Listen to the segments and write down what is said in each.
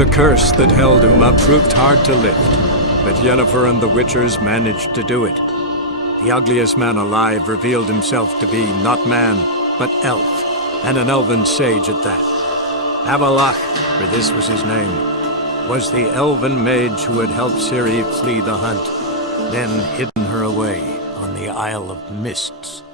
The curse that held Uma proved hard to lift, but Yennefer and the Witchers managed to do it. The ugliest man alive revealed himself to be not man, but elf, and an elven sage at that. Avalach, for this was his name, was the elven mage who had helped Ciri flee the hunt, then hidden her away on the Isle of Mists.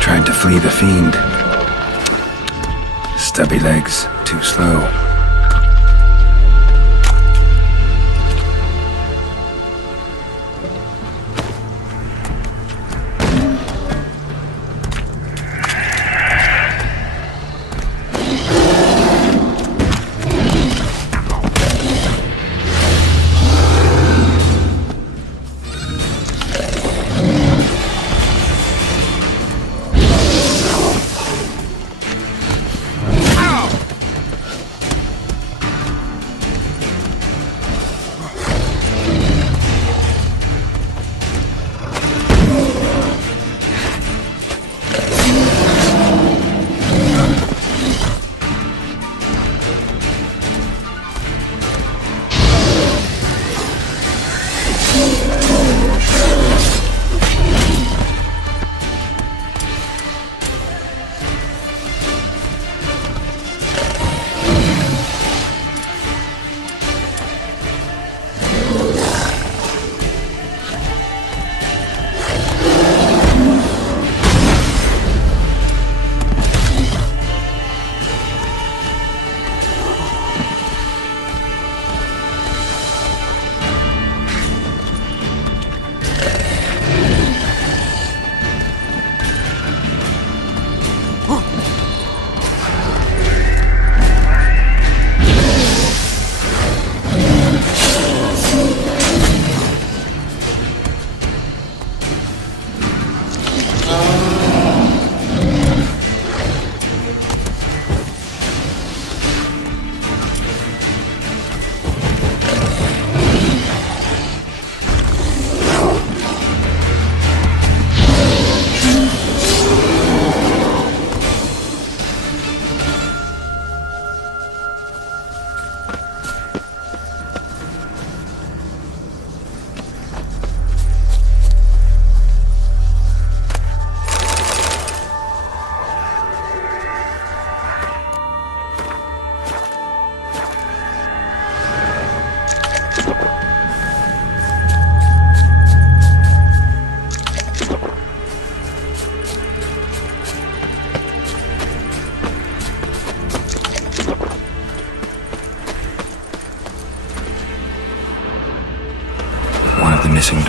Tried to flee the fiend. Stubby legs, too slow.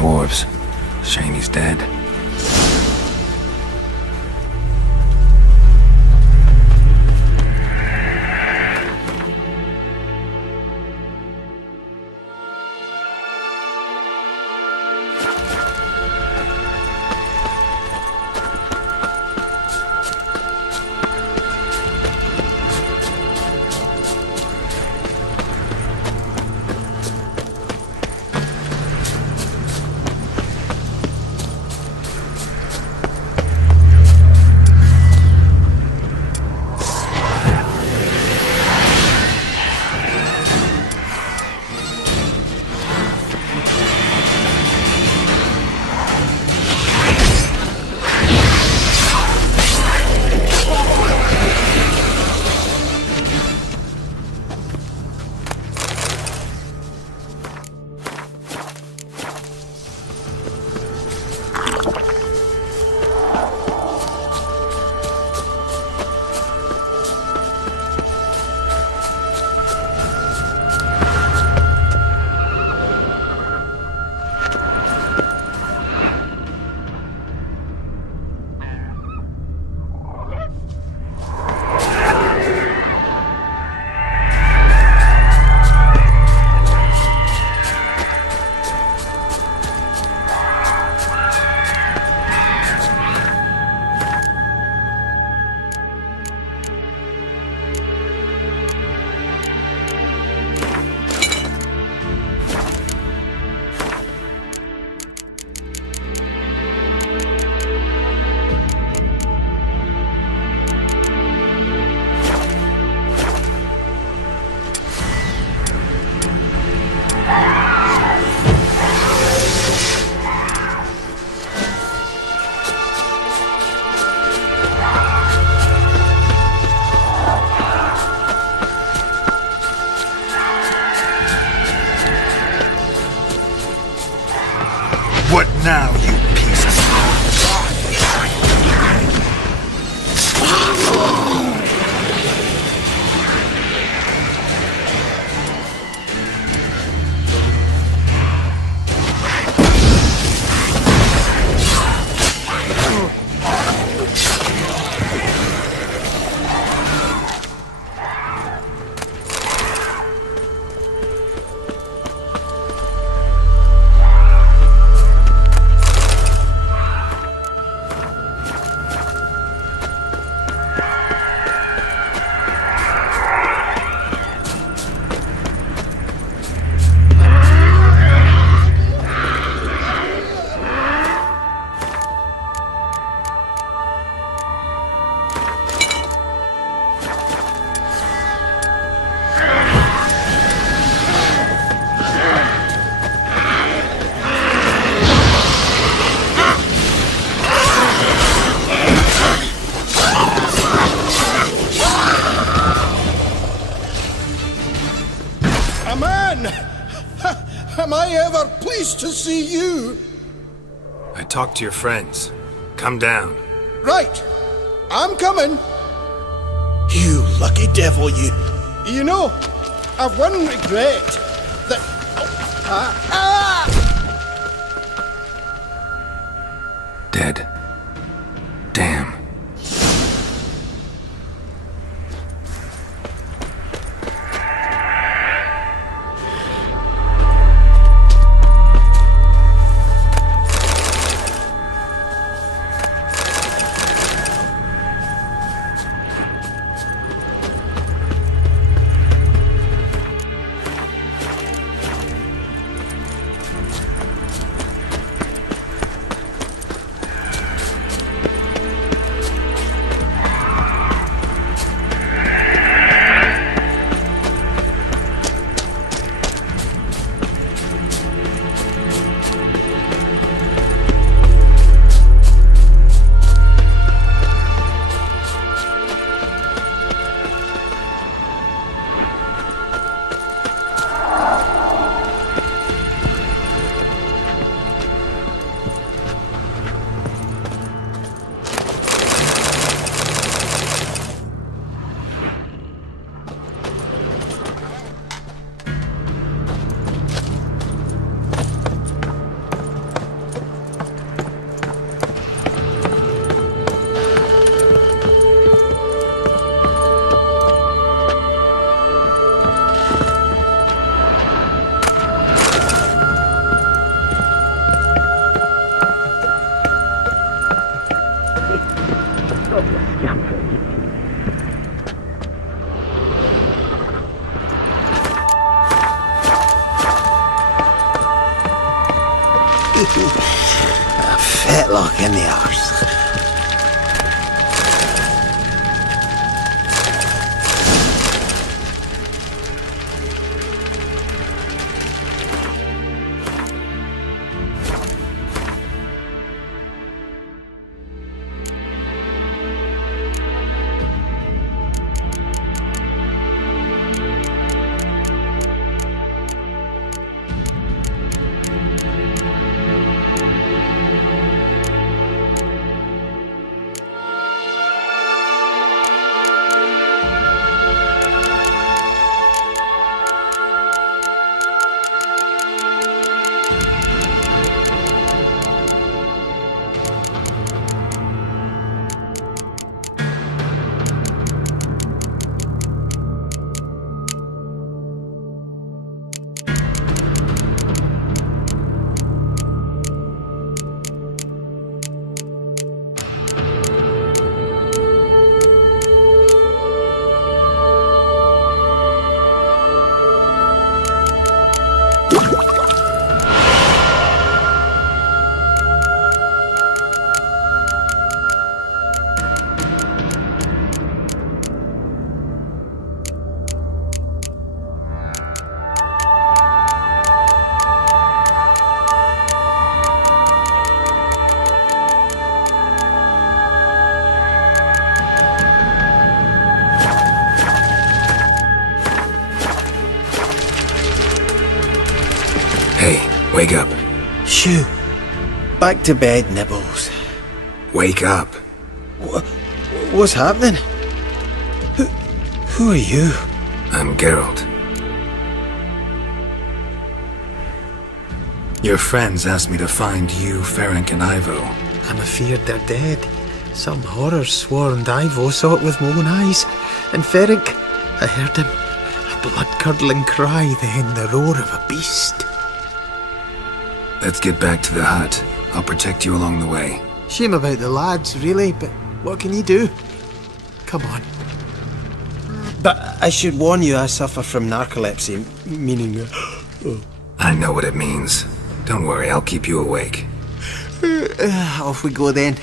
dwarves. Shame he's dead. What now, you piece of... A man! Am I ever pleased to see you? I talked to your friends. Come down. Right. I'm coming. You lucky devil, you. You know, I've one regret. That... Dead. Damn. Petlock in the arse. Wake up. Shoo. Back to bed, Nibbles. Wake up. What's happening? Who are you? I'm Geralt. Your friends asked me to find you, Ferenc, and Ivo. I'm afeard they're dead. Some horror swarmed Ivo, saw it with my own eyes. And Ferenc, I heard him. A blood-curdling cry, then the roar of a beast. Let's get back to the hut. I'll protect you along the way. Shame about the lads, really, but what can you do? Come on. But I should warn you, I suffer from narcolepsy, meaning... I know what it means. Don't worry, I'll keep you awake. Off we go then.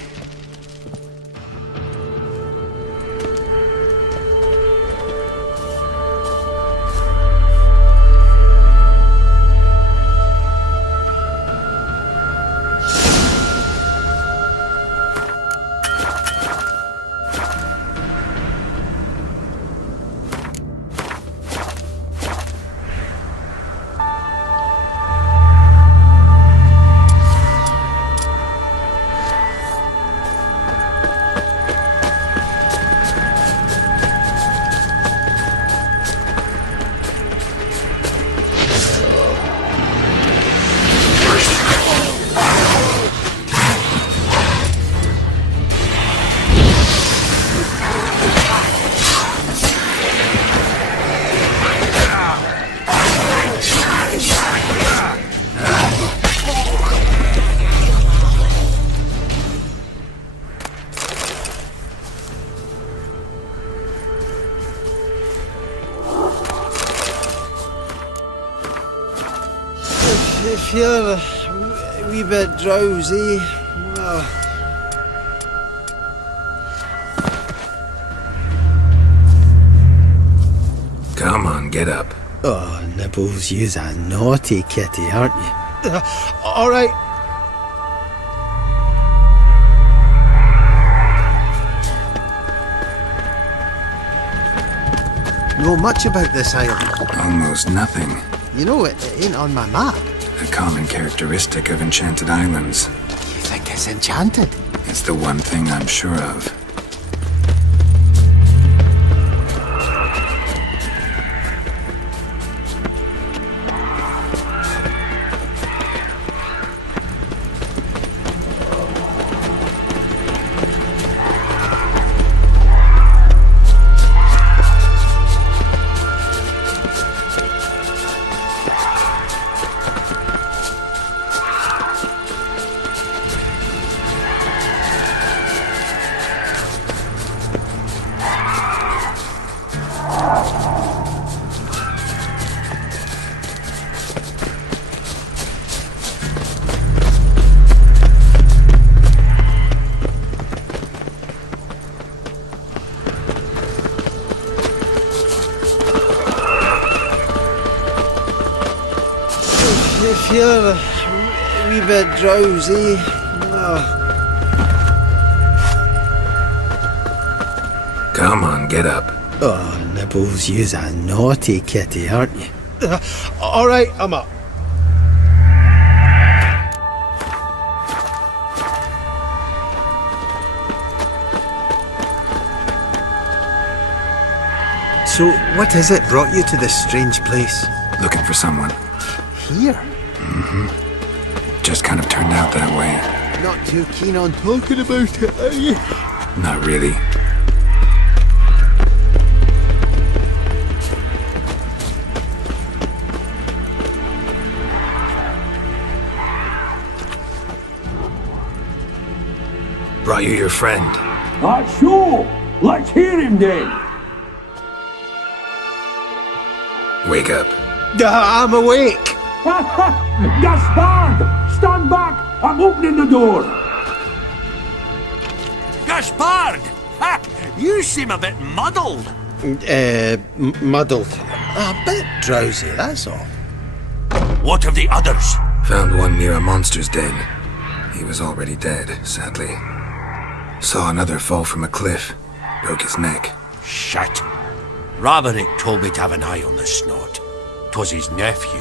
I feel a wee bit drowsy. Come on, get up. Oh, Nibbles, you's a naughty kitty, aren't you? All right. Know much about this island? Almost nothing. You know, it ain't on my map. A common characteristic of enchanted islands. You think it's enchanted? It's the one thing I'm sure of. bit drowsy. Come on, get up. Oh, Nibbles, you's a naughty kitty, aren't you? All right, I'm up. So, what is it brought you to this strange place? Looking for someone. Here? Just kind of turned out that way. Not too keen on talking about it, are you? Not really. Brought you your friend. Sure. Let's hear him then. Wake up. I'm awake! Gaspard! Stand back! I'm opening the door! Gaspard! Ha! You seem a bit muddled. Muddled. A bit drowsy, that's all. What of the others? Found one near a monster's den. He was already dead, sadly. Saw another fall from a cliff. Broke his neck. Shit. Raverick told me to have an eye on the snot. 'Twas his nephew.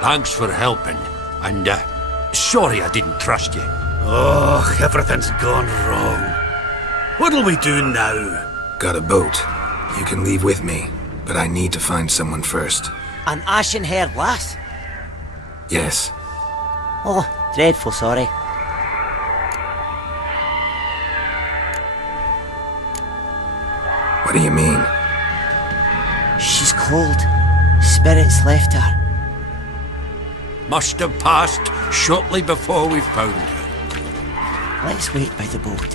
Thanks for helping, and sorry I didn't trust you. Oh, everything's gone wrong. What'll we do now? Got a boat. You can leave with me, but I need to find someone first. An ashen-haired lass? Yes. Oh, dreadful sorry. What do you mean? She's cold. Spirits left her. Must have passed shortly before we found her. Let's wait by the boat.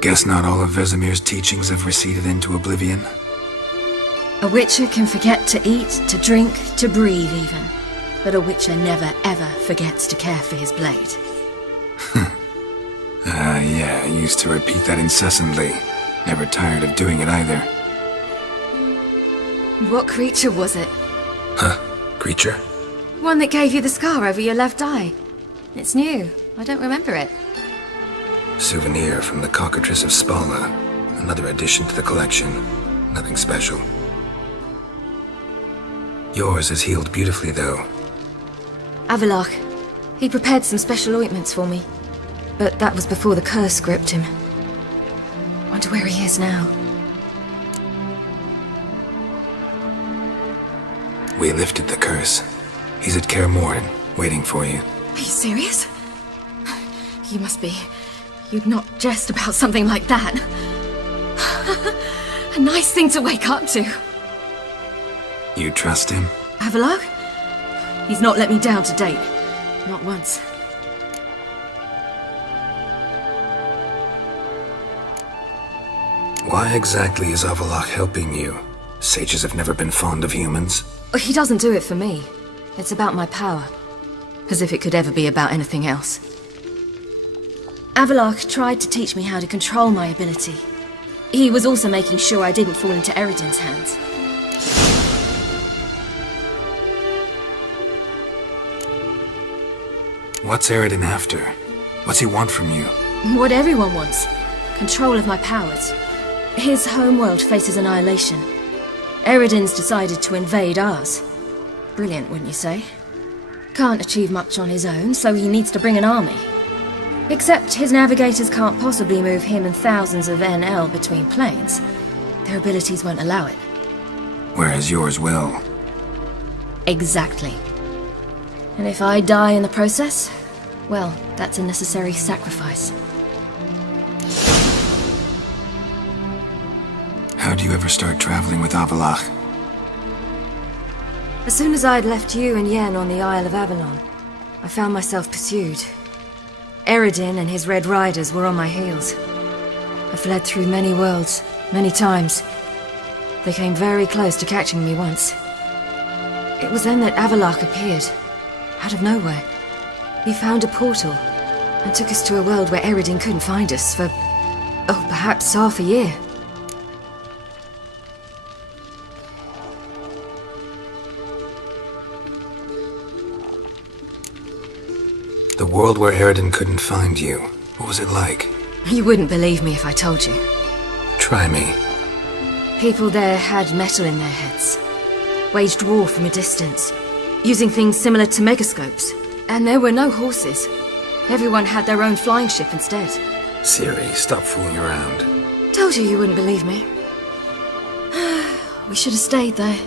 Guess not all of Vesemir's teachings have receded into oblivion. A witcher can forget to eat, to drink, to breathe even. But a witcher never ever forgets to care for his blade. Yeah, I used to repeat that incessantly. Never tired of doing it either. What creature was it? Huh? Creature? One that gave you the scar over your left eye. It's new. I don't remember it. Souvenir from the Cockatrice of Spala. Another addition to the collection. Nothing special. Yours is healed beautifully, though. Avalach. He prepared some special ointments for me. But that was before the curse gripped him. Wonder where he is now. We lifted the curse. He's at Kaer Morhen, waiting for you. Are you serious? You must be. You'd not jest about something like that. A nice thing to wake up to. You trust him? Avalach? He's not let me down to date. Not once. Why exactly is Avalach helping you? Sages have never been fond of humans. He doesn't do it for me. It's about my power. As if it could ever be about anything else. Avalach tried to teach me how to control my ability. He was also making sure I didn't fall into Eredin's hands. What's Eredin after? What's he want from you? What everyone wants. Control of my powers. His homeworld faces annihilation. Eredin's decided to invade ours. Brilliant, wouldn't you say? Can't achieve much on his own, so he needs to bring an army. Except his navigators can't possibly move him and thousands of NL between planes. Their abilities won't allow it. Whereas yours will. Exactly. And if I die in the process, well, that's a necessary sacrifice. How'd you ever start traveling with Avalach? As soon as I'd left you and Yen on the Isle of Avalon, I found myself pursued. Eredin and his Red Riders were on my heels. I fled through many worlds, many times. They came very close to catching me once. It was then that Avalach appeared, out of nowhere. He found a portal, and took us to a world where Eredin couldn't find us for, perhaps half a year. The world where Eredin couldn't find you. What was it like? You wouldn't believe me if I told you. Try me. People there had metal in their heads. Waged war from a distance, using things similar to megascopes. And there were no horses. Everyone had their own flying ship instead. Ciri, stop fooling around. Told you wouldn't believe me. We should have stayed there.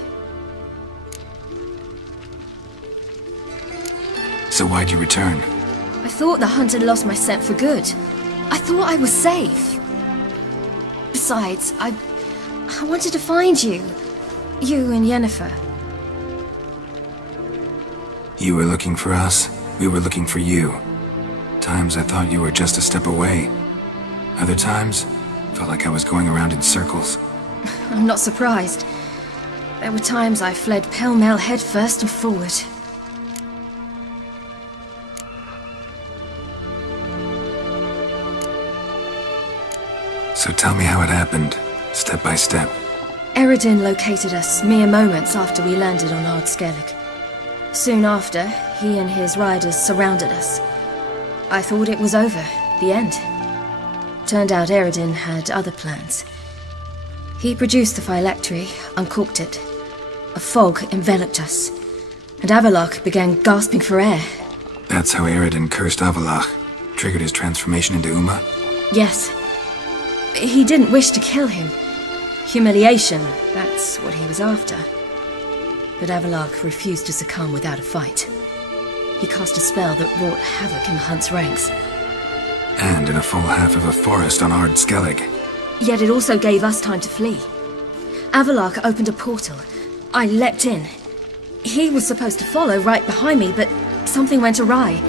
So why'd you return? I thought the hunt had lost my scent for good. I thought I was safe. Besides, I wanted to find you. You and Yennefer. You were looking for us, we were looking for you. Times I thought you were just a step away. Other times, felt like I was going around in circles. I'm not surprised. There were times I fled pell-mell headfirst and forward. So tell me how it happened, step by step. Eredin located us mere moments after we landed on Ard Skellig. Soon after, he and his riders surrounded us. I thought it was over, the end. Turned out Eredin had other plans. He produced the phylactery, uncorked it. A fog enveloped us, and Avalach began gasping for air. That's how Eredin cursed Avalach, triggered his transformation into Uma? Yes. He didn't wish to kill him. Humiliation, that's what he was after. But Avalach refused to succumb without a fight. He cast a spell that wrought havoc in the hunt's ranks. And in a full half of a forest on Ard Skellig. Yet it also gave us time to flee. Avalach opened a portal. I leapt in. He was supposed to follow right behind me, but something went awry.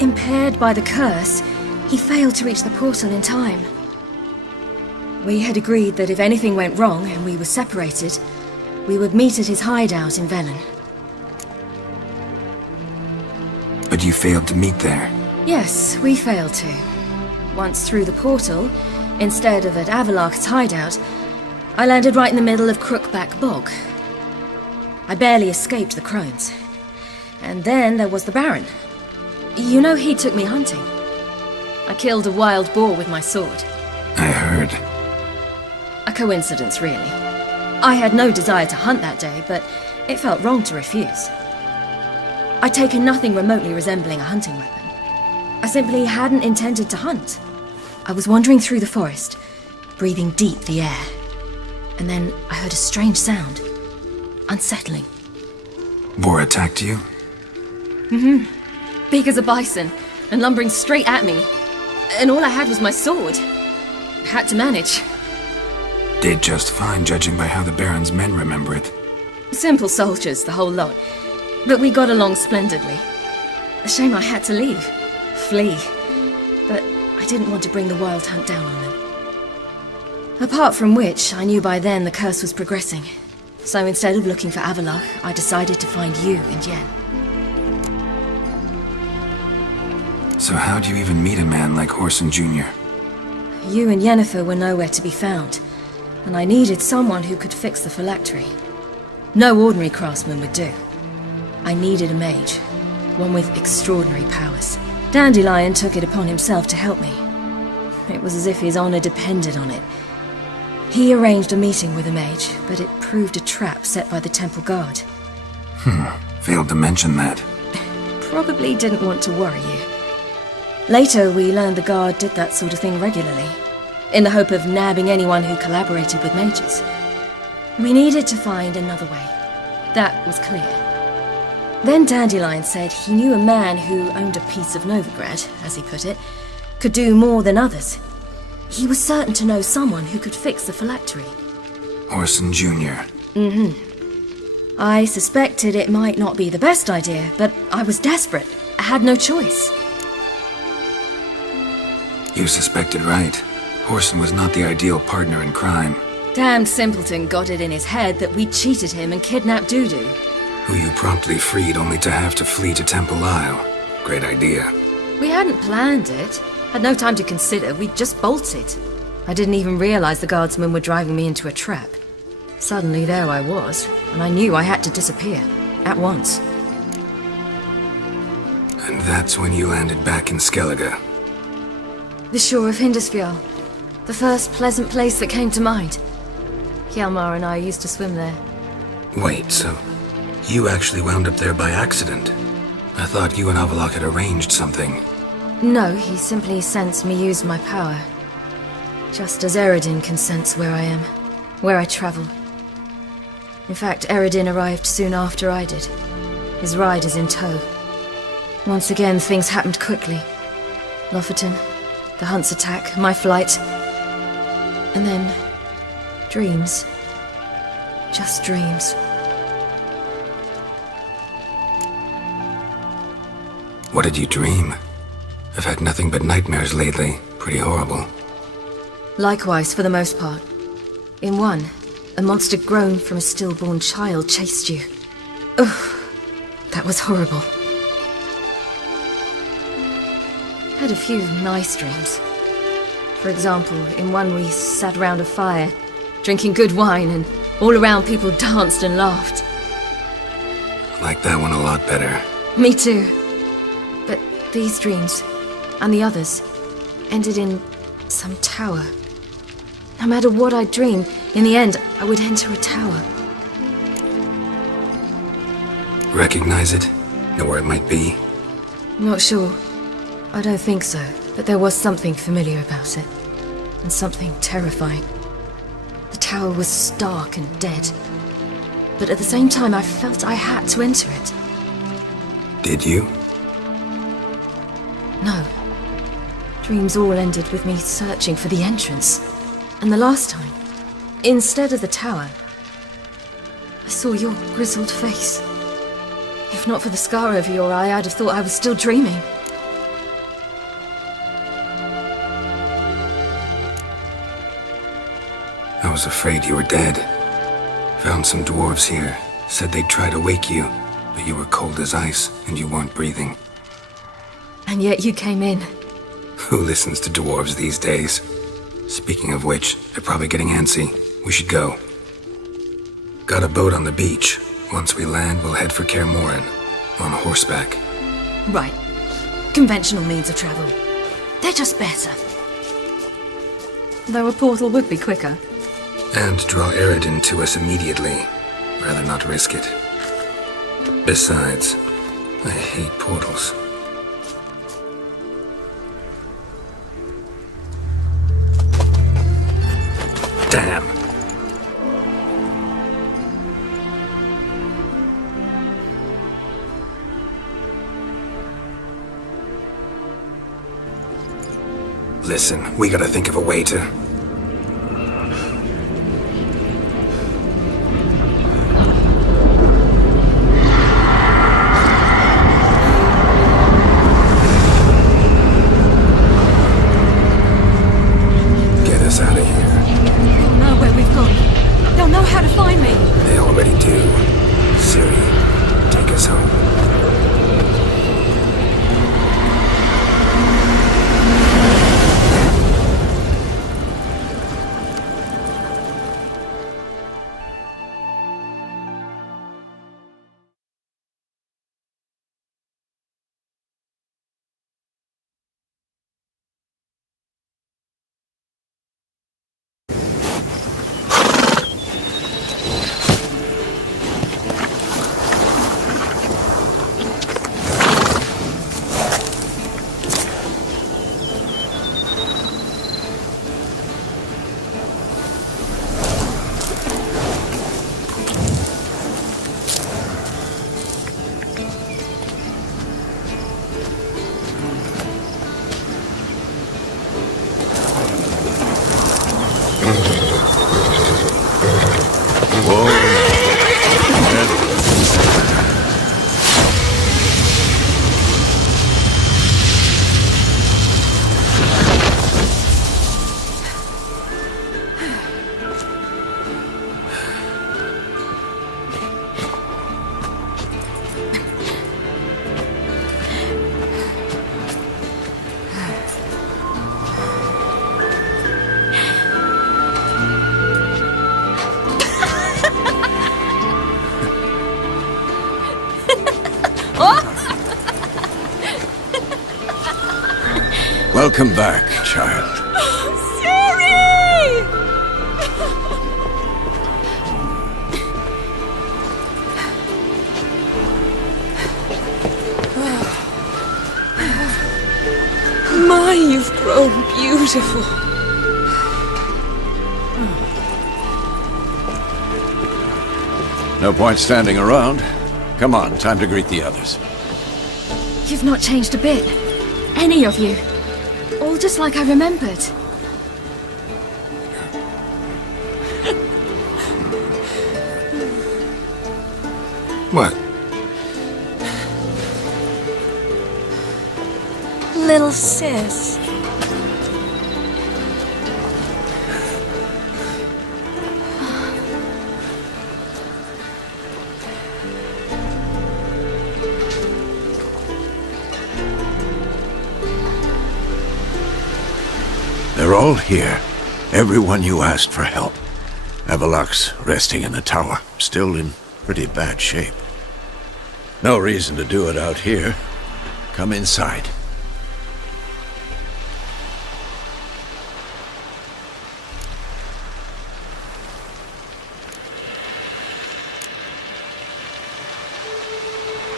Impaired by the curse, he failed to reach the portal in time. We had agreed that if anything went wrong and we were separated, We would meet at his hideout in Velen. But you failed to meet there. Yes, we failed to. Once through the portal, instead of at Avalok's hideout, I landed right in the middle of Crookback Bog. I barely escaped the crones. And then there was the Baron. You know, he took me hunting. I killed a wild boar with my sword. I heard. A coincidence, really. I had no desire to hunt that day, but it felt wrong to refuse. I'd taken nothing remotely resembling a hunting weapon. I simply hadn't intended to hunt. I was wandering through the forest, breathing deep the air. And then I heard a strange sound. Unsettling. Boar attacked you? Mm-hmm. Big as a bison, and lumbering straight at me. And all I had was my sword. Had to manage. Did just fine, judging by how the Baron's men remember it. Simple soldiers, the whole lot. But we got along splendidly. A shame I had to leave. Flee. But I didn't want to bring the wild hunt down on them. Apart from which, I knew by then the curse was progressing. So instead of looking for Avalok, I decided to find you and Yen. So how'd you even meet a man like Horson Jr.? You and Yennefer were nowhere to be found, and I needed someone who could fix the phylactery. No ordinary craftsman would do. I needed a mage, one with extraordinary powers. Dandelion took it upon himself to help me. It was as if his honor depended on it. He arranged a meeting with a mage, but it proved a trap set by the temple guard. Failed to mention that. Probably didn't want to worry you. Later, we learned the guard did that sort of thing regularly, in the hope of nabbing anyone who collaborated with mages. We needed to find another way. That was clear. Then Dandelion said he knew a man who owned a piece of Novigrad, as he put it, could do more than others. He was certain to know someone who could fix the phylactery. Horson Jr. Mm-hmm. I suspected it might not be the best idea, but I was desperate. I had no choice. You suspected right. Horson was not the ideal partner in crime. Damned simpleton got it in his head that we cheated him and kidnapped Dudu. Who you promptly freed only to have to flee to Temple Isle. Great idea. We hadn't planned it. Had no time to consider, we just bolted. I didn't even realize the guardsmen were driving me into a trap. Suddenly there I was, and I knew I had to disappear. At once. And that's when you landed back in Skellige. The shore of Hindisfjall. The first pleasant place that came to mind. Hjalmar and I used to swim there. Wait, so you actually wound up there by accident? I thought you and Avalok had arranged something. No, he simply sensed me use my power. Just as Eredin can sense where I am, where I travel. In fact, Eredin arrived soon after I did. His riders in tow. Once again, things happened quickly. Lofoten, the hunt's attack, my flight. And then, dreams. Just dreams. What did you dream? I've had nothing but nightmares lately. Pretty horrible. Likewise, for the most part. In one, a monster grown from a stillborn child chased you. Ugh, that was horrible. Had a few nice dreams. For example, in one we sat around a fire, drinking good wine, and all around people danced and laughed. I like that one a lot better. Me too. But these dreams, and the others, ended in some tower. No matter what I dreamed, in the end, I would enter a tower. Recognize it? Know where it might be? Not sure. I don't think so, but there was something familiar about it. And something terrifying. The tower was stark and dead. But at the same time, I felt I had to enter it. Did you? No. Dreams all ended with me searching for the entrance. And the last time, instead of the tower, I saw your grizzled face. If not for the scar over your eye, I'd have thought I was still dreaming. I was afraid you were dead. Found some dwarves here. Said they'd try to wake you, but you were cold as ice and you weren't breathing. And yet you came in. Who listens to dwarves these days? Speaking of which, they're probably getting antsy. We should go. Got a boat on the beach. Once we land, we'll head for Kaer Morhen. On horseback. Right. Conventional means of travel. They're just better. Though a portal would be quicker. And draw Eredin to us immediately. Rather not risk it. Besides, I hate portals. Damn. Listen, we gotta think of a way to... Get us out of here. They'll know where we've gone. They'll know how to find me. They already do. Ciri, take us home. Welcome back, child. My, you've grown beautiful. No point standing around. Come on, time to greet the others. You've not changed a bit. Any of you. All just like I remembered. What? Little sis. They're all here. Everyone you asked for help. Avalok's resting in the tower, still in pretty bad shape. No reason to do it out here. Come inside.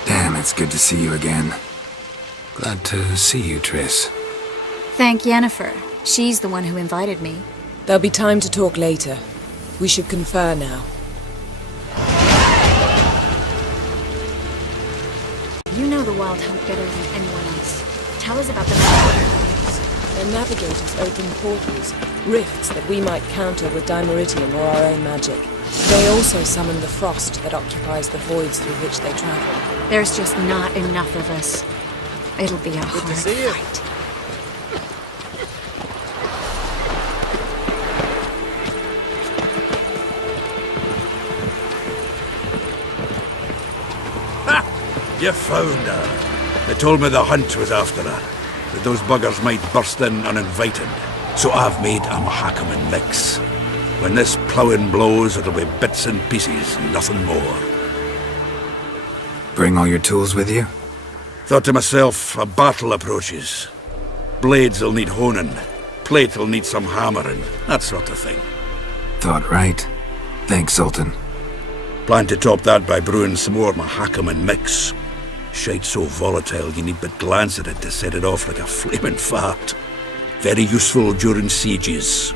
Damn, it's good to see you again. Glad to see you, Triss. Thank Yennefer. She's the one who invited me. There'll be time to talk later. We should confer now. You know the Wild Hunt better than anyone else. Tell us about the navigators. The navigators open portals, rifts that we might counter with Dimeritium or our own magic. They also summon the frost that occupies the voids through which they travel. There's just not enough of us. It'll be a hard fight. You found her. They told me the hunt was after her, that those buggers might burst in uninvited. So I've made a Mahakaman mix. When this ploughing blows, it'll be bits and pieces, nothing more. Bring all your tools with you? Thought to myself, a battle approaches. Blades will need honing, plate will need some hammering, that sort of thing. Thought right. Thanks, Sultan. Plan to top that by brewing some more Mahakaman mix. Shite so volatile you need but glance at it to set it off like a flaming fart. Very useful during sieges.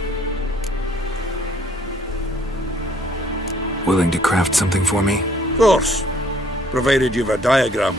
Willing to craft something for me? Of course, provided you've a diagram.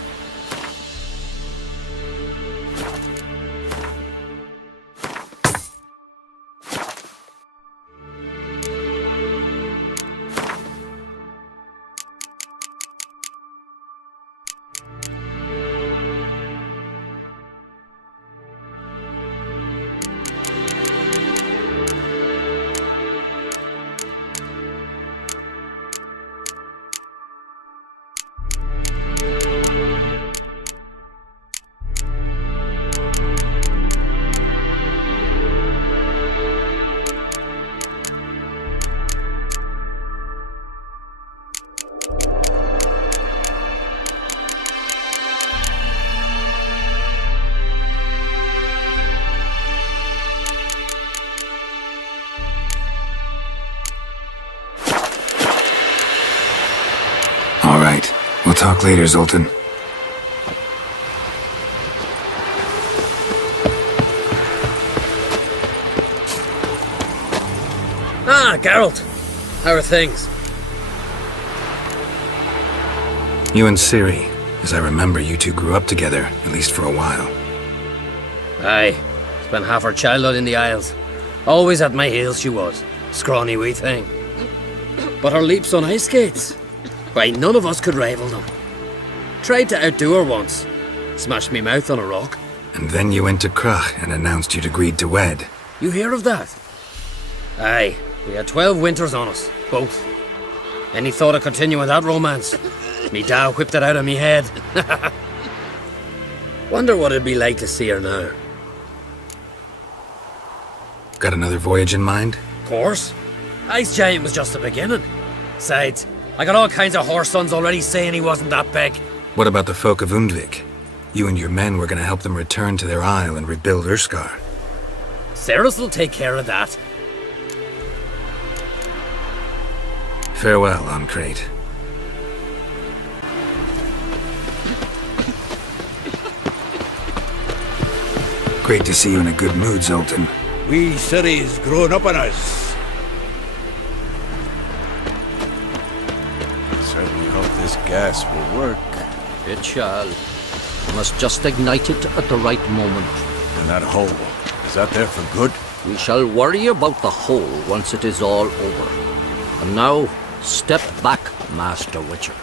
All right. We'll talk later, Zoltan. Ah, Geralt. How are things? You and Ciri. As I remember, you two grew up together, at least for a while. Aye. Spent half her childhood in the Isles. Always at my heels she was. Scrawny wee thing. But her leaps on ice skates, why, none of us could rival them. Tried to outdo her once. Smashed me mouth on a rock. And then you went to Krach and announced you'd agreed to wed. You hear of that? Aye. We had 12 winters on us, both. Any thought of continuing that romance? Me da whipped it out of me head. Wonder what it'd be like to see her now. Got another voyage in mind? Course. Ice Giant was just the beginning. Besides, I got all kinds of horse sons already saying he wasn't that big. What about the folk of Undvik? You and your men were going to help them return to their isle and rebuild Urskar. Ceres will take care of that. Farewell, Ancrate. Great to see you in a good mood, Zoltan. We Ciri's grown up on us. Certainly hope this gas will work. It shall. You must just ignite it at the right moment. And that hole, is that there for good? We shall worry about the hole once it is all over. And now, step back, Master Witcher.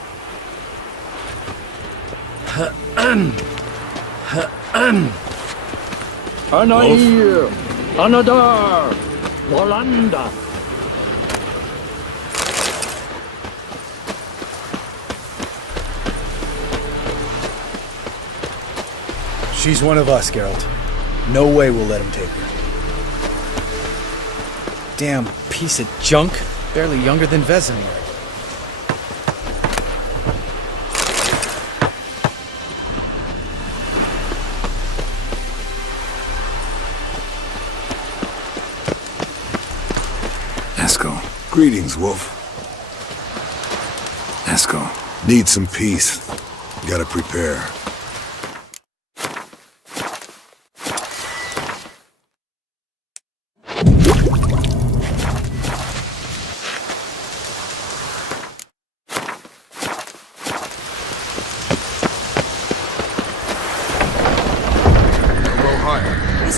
Anair! Anadar! Walanda! She's one of us, Geralt. No way we'll let him take her. Damn piece of junk. Barely younger than Vesemir. Eskel. Greetings, Wolf. Eskel. Need some peace. Gotta prepare.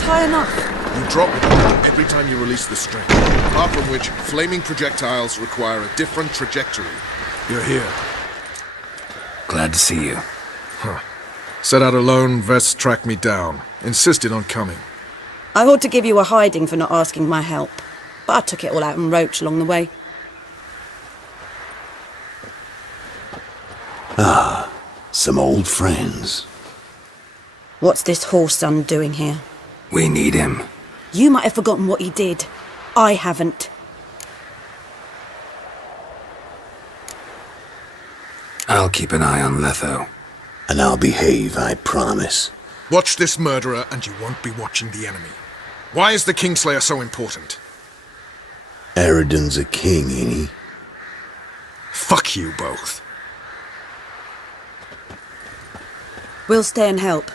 High enough. You drop it every time you release the string. Apart from which, flaming projectiles require a different trajectory. You're here. Glad to see you. Huh. Set out alone, Vest tracked me down. Insisted on coming. I ought to give you a hiding for not asking my help. But I took it all out in Roach along the way. Some old friends. What's this horse son doing here? We need him. You might have forgotten what he did. I haven't. I'll keep an eye on Letho. And I'll behave, I promise. Watch this murderer, and you won't be watching the enemy. Why is the Kingslayer so important? Eridan's a king, ain't he? Fuck you both. We'll stay and help.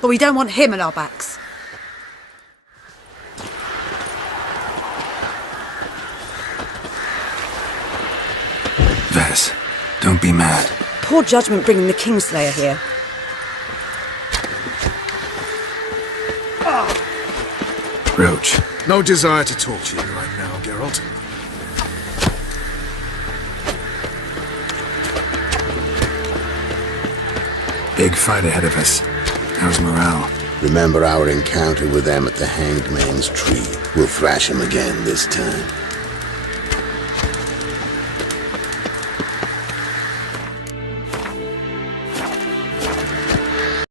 But we don't want him at our backs. Vess, don't be mad. Poor judgment bringing the Kingslayer here. Roach. No desire to talk to you right now, Geralt. Big fight ahead of us. How's morale? Remember our encounter with them at the Hanged Man's Tree. We'll thrash him again this time.